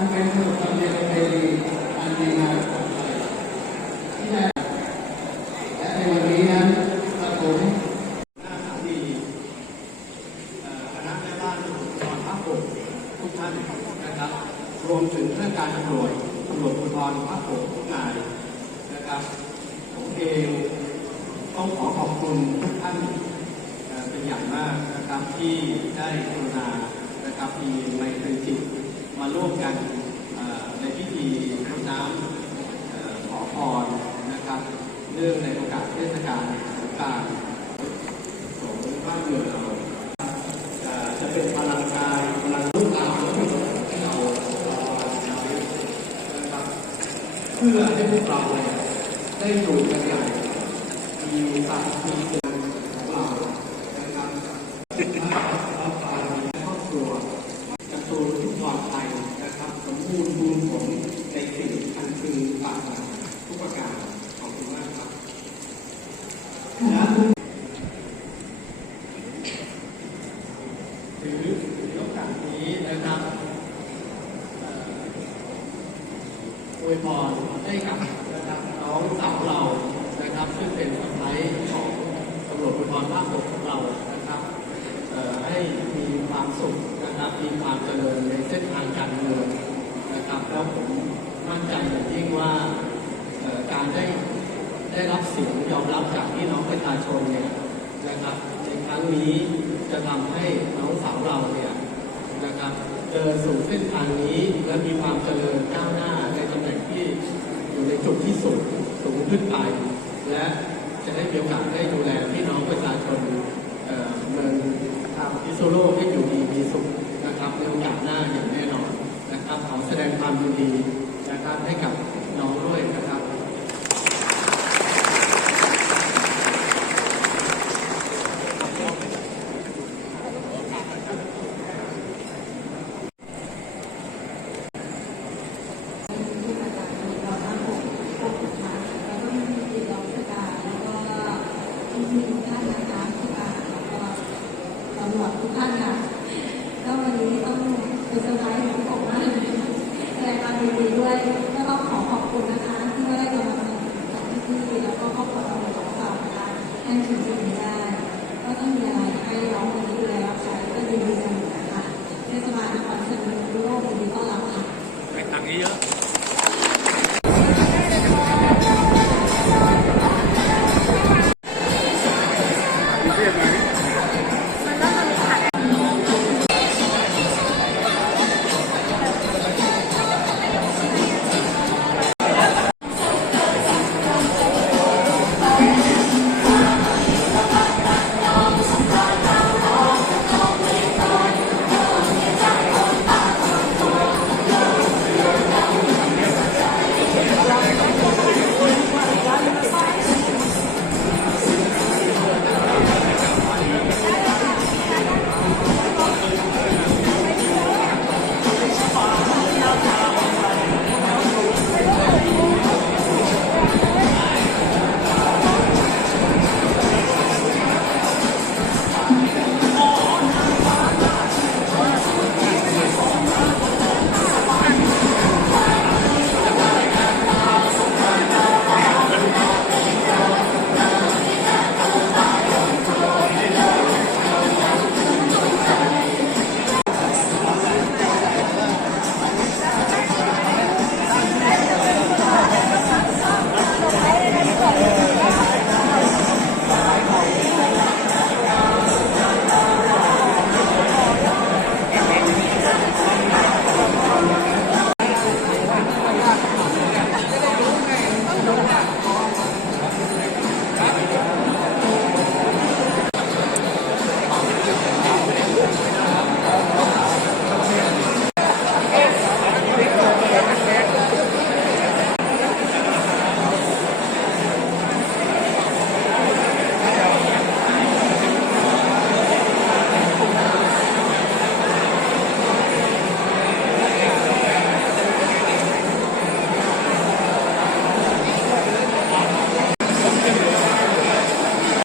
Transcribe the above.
มันเป็นขนบธรรมเนียมประเพณีอันดีงามของไทยที่ได้และในวันนี้นั้นกระผมหน้าสามีเอ่อคณะแม่บ้านตำรวจภูธรภาคหกทุกท่านนะครับรวมถึงข้าการตำรวจตำรวจภูธรภาคหกทุกนายนะครับผมเองต้องขอขอบคุณทุกท่านเอ่อเป็นอย่างมากนะครับที่ได้กรุณานะครับมีไมต ร่วมกันในพิธีรดน้ำขอพรนะครับเนื่องในโอกาสเทศกาลสงกรานต์ของบ้านเมืองเราจะเป็นพลังกายพลังลูกหลานและเป็นที่เราเรานะครับเพื่อให้พวกเราได้อยู่กันอย่างมีสัตว์มีเสียงของเรานะครับเราตายในครอบครัวกระตูนทุกปลอดภัยนะครับสมบูรณ์บูรณ์ผลในสิ่งอันคือต่างๆทุกประการขอบคุณมากครับและ ถือถือโอกาสนี้นะครับเอ่ออ วยพรให้กับนะครับน้องสาวเรานะครับซึ่งเป็นสะพ้ายของตำรวจภูธรภาคหกของเรานะครับให้มีความสุขนะครับมีความเจริญในเส้นทางการเมืองนะครับแล้วผมมั่นใจอย่างยิ่งว่าการได้ได้รับเสียงยอมรับจากพี่น้องประชาชนเนี่ยนะครับในครั้งนี้จะทำให้น้องสาวเราเนี่ยนะครับเดินสู่เส้นทางนี้และมีความเจริญก้าวหน้าในตำแหน่งที่ อยู่ในจุดที่สูงสูงขึ้นไป และจะได้มีโอกาสได้ดูแลพี่น้องประชาชนเอ่อเมืองทางพิโซโลกให้อยู่ดีมีสุขนะครับในโอกาสหน้าอย่างแน่นอนนะครับขอแสดงความยินดีนะครับให้กับน้องด้วยครับ ค่ะก็วันนี้ต้องเป็นสไลด์ของผมมากแความยินดีด้วยก็ต้องขอขอบคุณนะคะ ที่ได้กำลังใจจาพี่ๆแล้วก็คอตัวของเรนะคะนั่นถึจะมีได้ก็ต้อมีอะไรให้น้องวันนี้อยแล้วค่ะก็ยินดีเสมอค่ะเทศบาลนครสมุทรโลวันนี้ก็รับค่ะไปตังค์เยอะเรียกมา